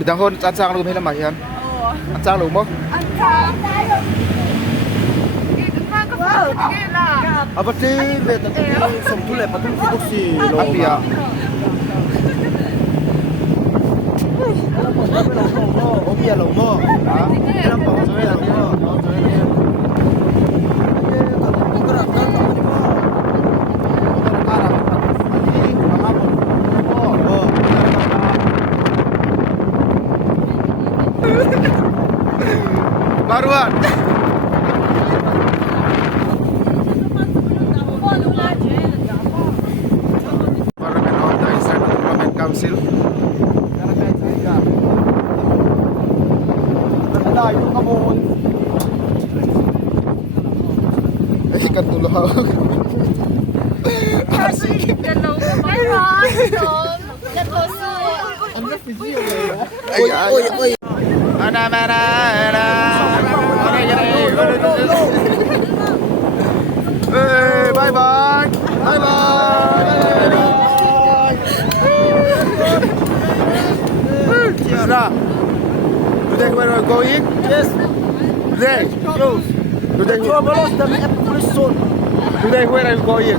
มีทางคนอันจางลูกให้ละหมาดยันอันจางลูกมั้งapa sih beta som tule patung produksi lo apia oh iya lo mo elam pa so ya dio baruan Council. Ada yung kamon. Ay katulaw. Kasi galaw ko ba? Ano physio eh? Oy. Ana. Bye bye. Today where are we going? Yes. Today. Close. Today close. Police zone. Today where are you going?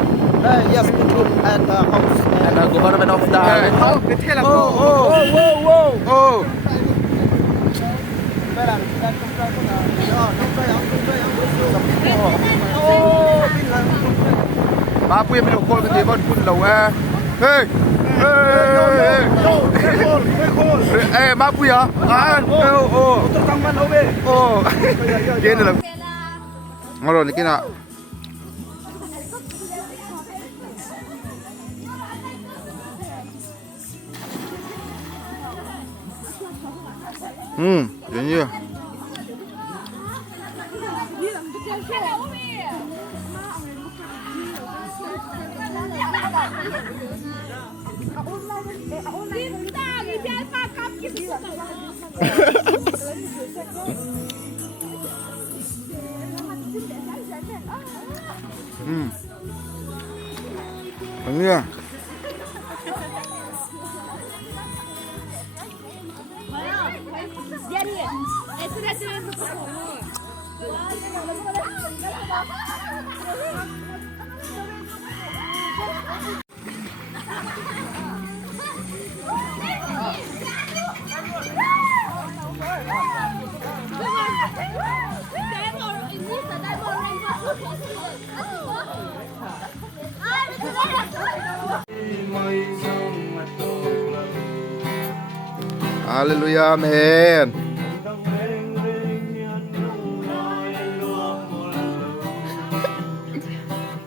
Yes, we look at the house and the government of the house. Oh. Ba quy mình call cái gì bọn phun lẩu à? Hey. Eh, mapu ya? Tertangman obe. Oh. Gini lah. Ngoro ni kina. Ini ya. Ini ya. Haleluya, amin.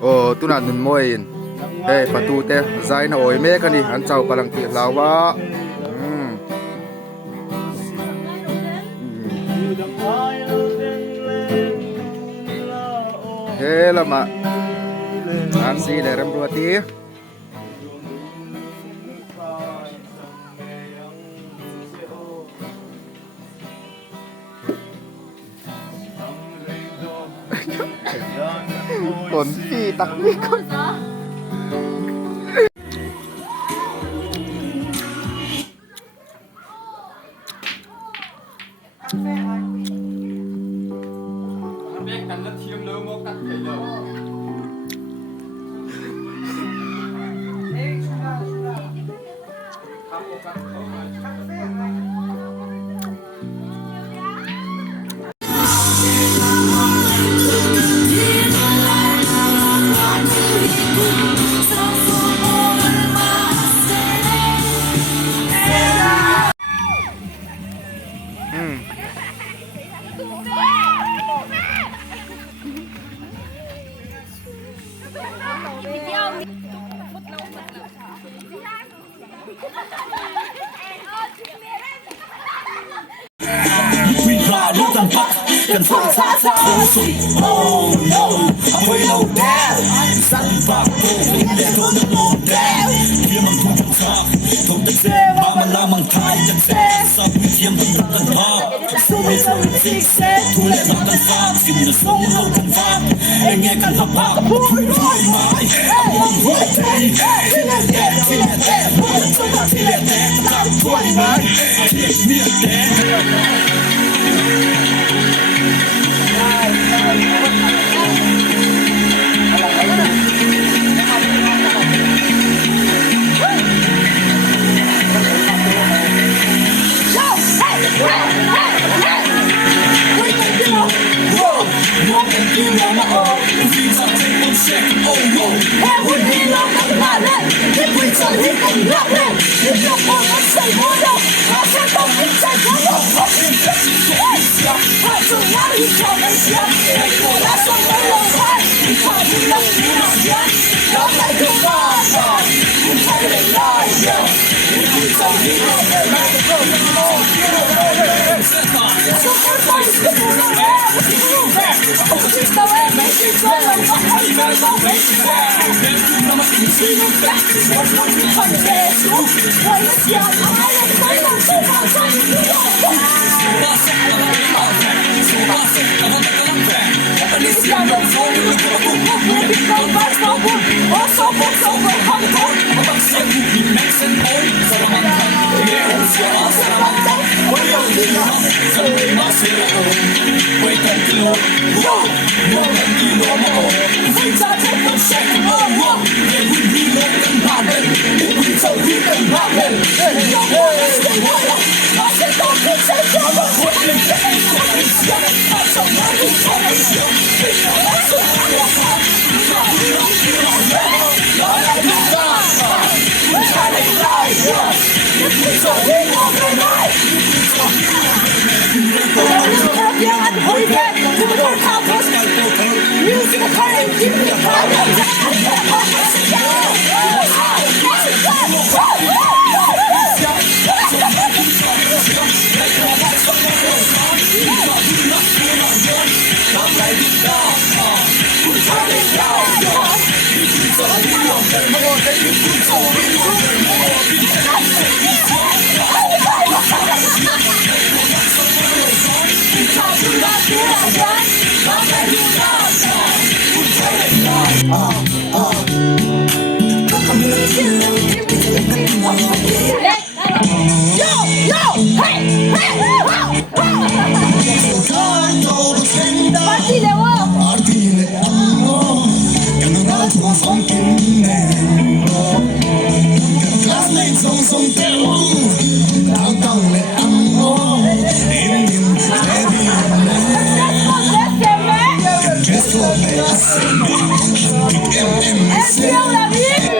Oh, tu nak nun moin. Patu teh zai na oi me kan ni an chau palang ti lawa. Lama. An si lerem ruati. Còn phi tắc đi con Can fall fast, oh no, I'm way low down. Something back home, they don't know that. Thiam ang thung khap, thung de se, mama lamang thai de se. Sab mi thiam thung tan ha, so me so six se. Thule na tan fa, sim na song lo tan fa. Enge kan la pa, pui mai mai. I'm one way, hey, hey, Em yêu là biết.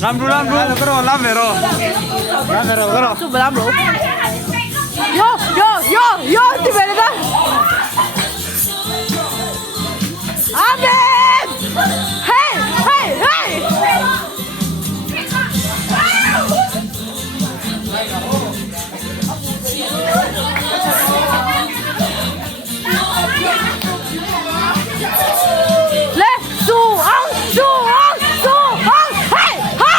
Làm cái đó làm về rồi. Chú phải làm đủ. Vô, tìm về đây. Amen. Hey. Lên, su ông, hey, ha.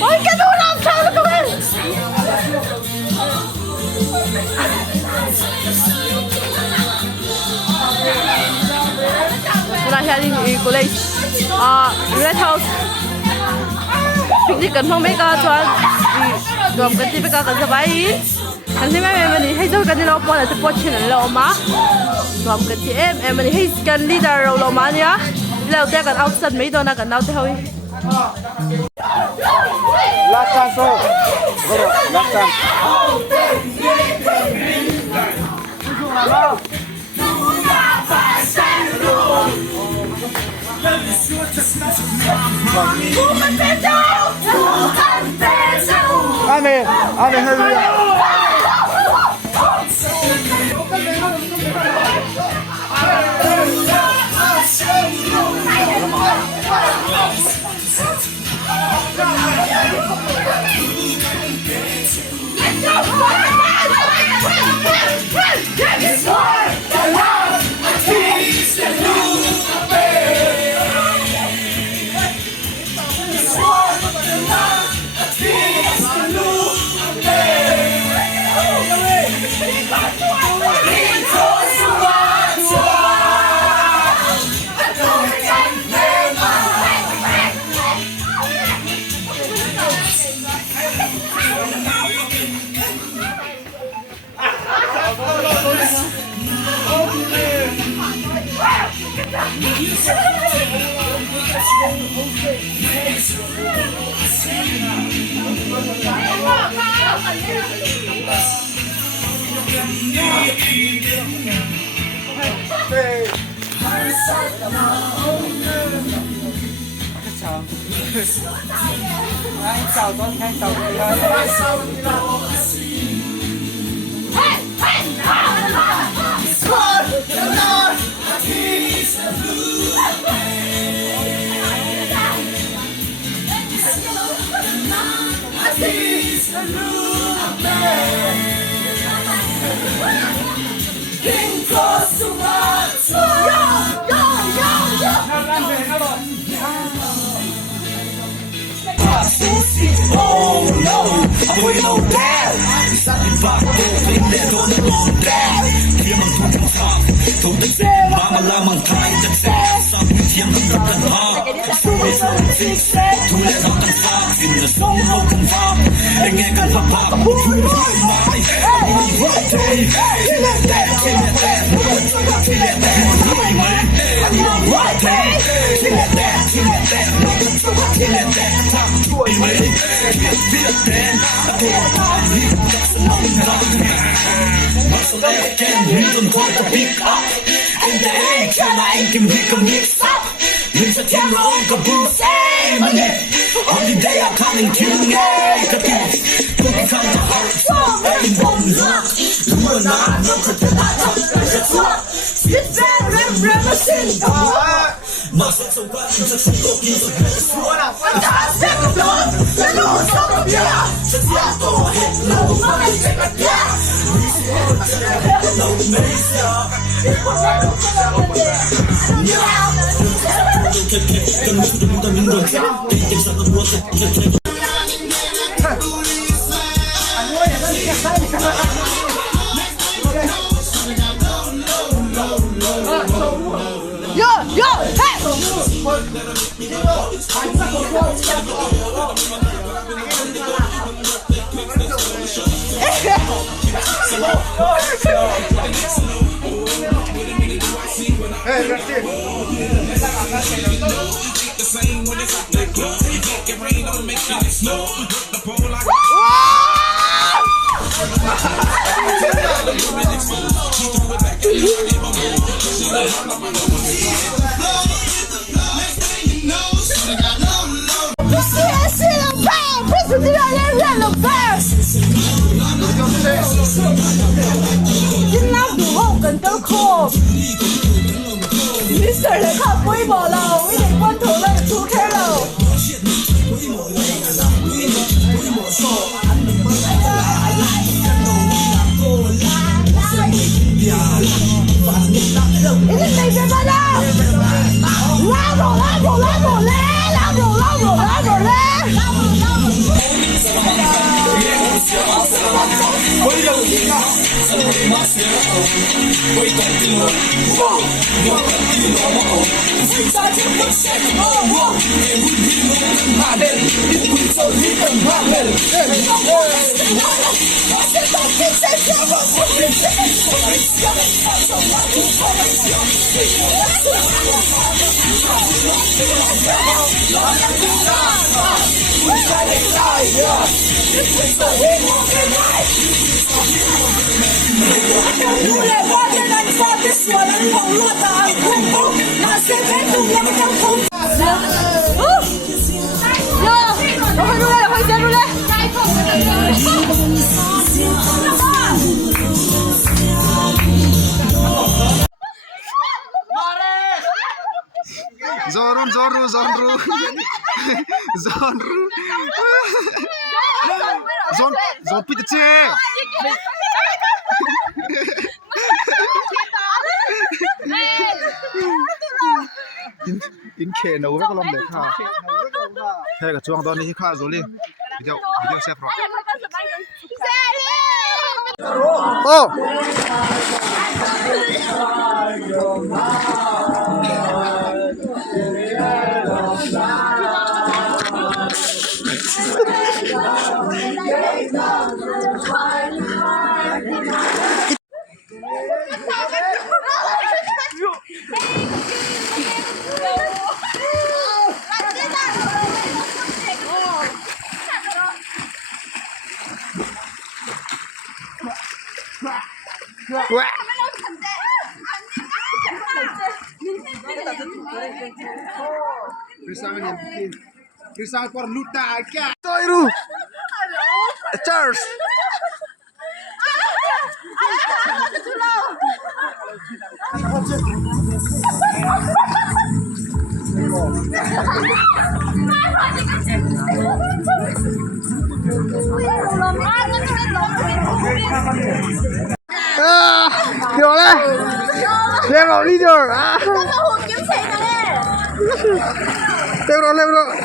Ôi cái đu làm sao đó các bạn. Là hiện đi của đây Red House picnic cần phong mấy cái cho gồm cái gì mấy cái cần cho bay anh thấy mấy mình hay cho cái gì lo bỏ là support channel lo mà gồm cái gì em mình hay cần leader lo mà nhá lâu té cần outside mấy đôi na cần đâu thôi Last chance rồi. Last chance. Ane, hurry up. Anh chào con, anh chào Oh no, I put it on down. Something back there, in there, don't let go down. Thiam ang tutong top, tutong set, mama lamang tayo ng set. Sabi thiam ang tutong top, sulit sa six, tulad ng tansak, sinasong mo kong top. Ingay ka pa pa, pupuloy mami, ang right day. Kill it that, puloy man, ang right day. Kill it that, top, puloy man. Biết đến, tôi đã hiểu được sự mong mỏi. Mà sau đây kèm những tuần qua tôi pick up. Anh thấy cho là anh tìm hiểu cầm mix up. Nhưng sẽ thêm là ông cả bù xe mà nhé. Holiday are coming to me. Cái tiếng tôi bị khăn là hard. Em bông rạc. Mưa nát nó thật là nát thật là rất suốt. Biết về rem mà xin mà sẽ sống qua nhưng sẽ sống tốt nhưng rồi hết xuống ta sẽ không lớn sẽ luôn sống không nhớ sẽ sẽ tổ hết lâu mà anh sẽ gặp nhé vì sẽ hết lâu mấy giờ như nào cần một chút tâm linh rồi tình tình sao nó mua thật Yo, hey! Hey, that's it. Woo! Mister 嚟看杯幕咯，一定關頭啦，2K 咯。已經未食飯啦！拉布咧！Zon pita che. In khe no ve kolom de kha. He ga chuang don ni kha zoli. Video chef ro. Oh. Risang por luta kya toiru Charles hiểu đấy lên vào leader lên rồi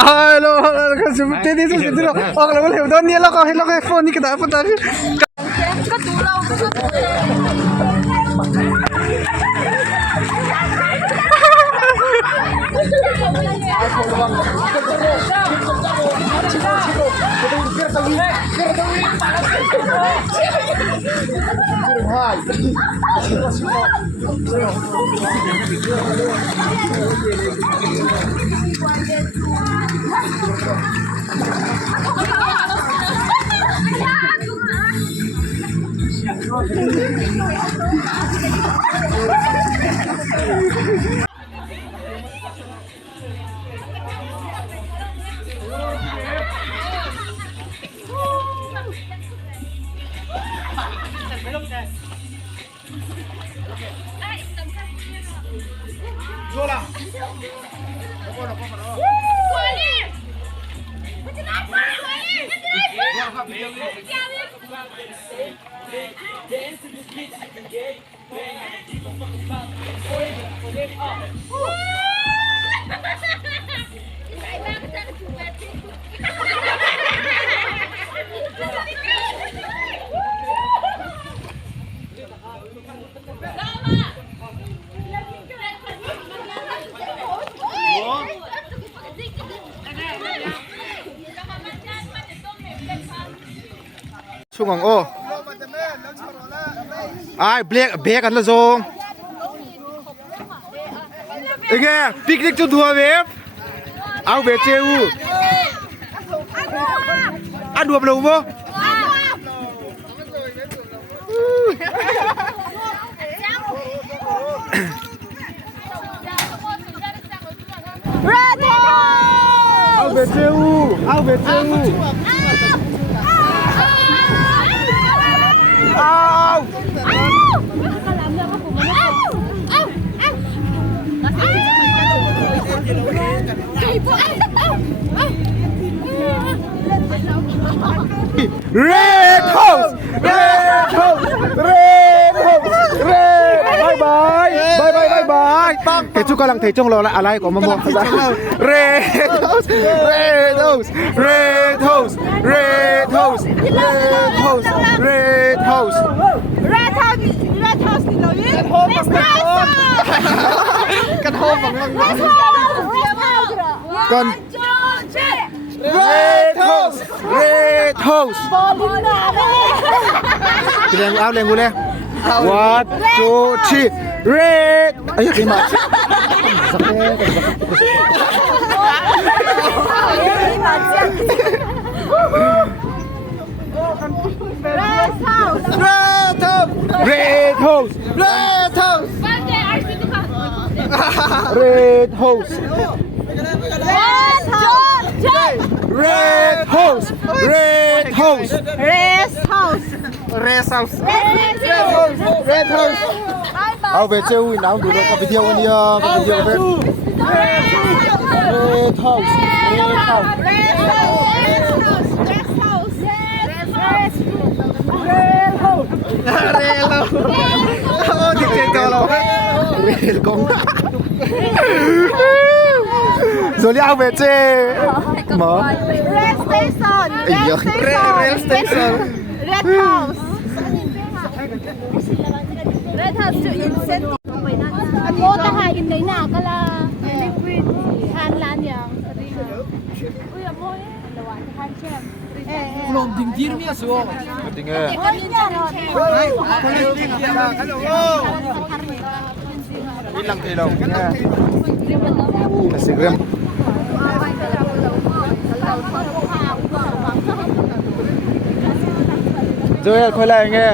Hello, kasi dito dito. Okay, wala doon niya lang kahit lang phone ni kada pa tayo. Zola. ช่วงของโอ้ไอ้เบรกกันละซงเอ็งไงปิกนิกจนทัวร์เวฟเอาเวเจอูอันดัวไปลงบ่เอาเวเจอูเอาเวเจอูเรดเฮาส์เรดเฮาส์เรดเฮาส์เรดบายบายบายบายบายบายเห็นชุกกำลังเทจงรอละอะไรก่อนมาบอกเรดเฮาส์เรดเฮาส์เรดเฮาส์เรดเฮาส์เรดเฮาส์เรดเฮาส์กันโฮมของเรากันRed House Red House แรงเอาแรงกูเลย One two three Red ไอ้ยังไงมาสักแค่Red House Red House Red House Red House Red House Red House Race house Red House Red House เอาไปเที่ยววินเอาดูแล้วก็ไปเที่ยววันนี้ก็ไปเที่ยวกัน Red House Red House Red House โอ้จริงๆตัวเราเรลกงโซลี่เอาไปเจ้หมอ Red station Red station Red house Red house to incentive โอ้ทหารอินไหนหนาก็ละทานร้านอย่างอุ้ยอโมยระหว่างทานแชมป์ลมจริงจริงเนี่ยสัวจริงเหรอนี่ลังเทลงเนี่ยสิเรื่องJoel khôi lại nghe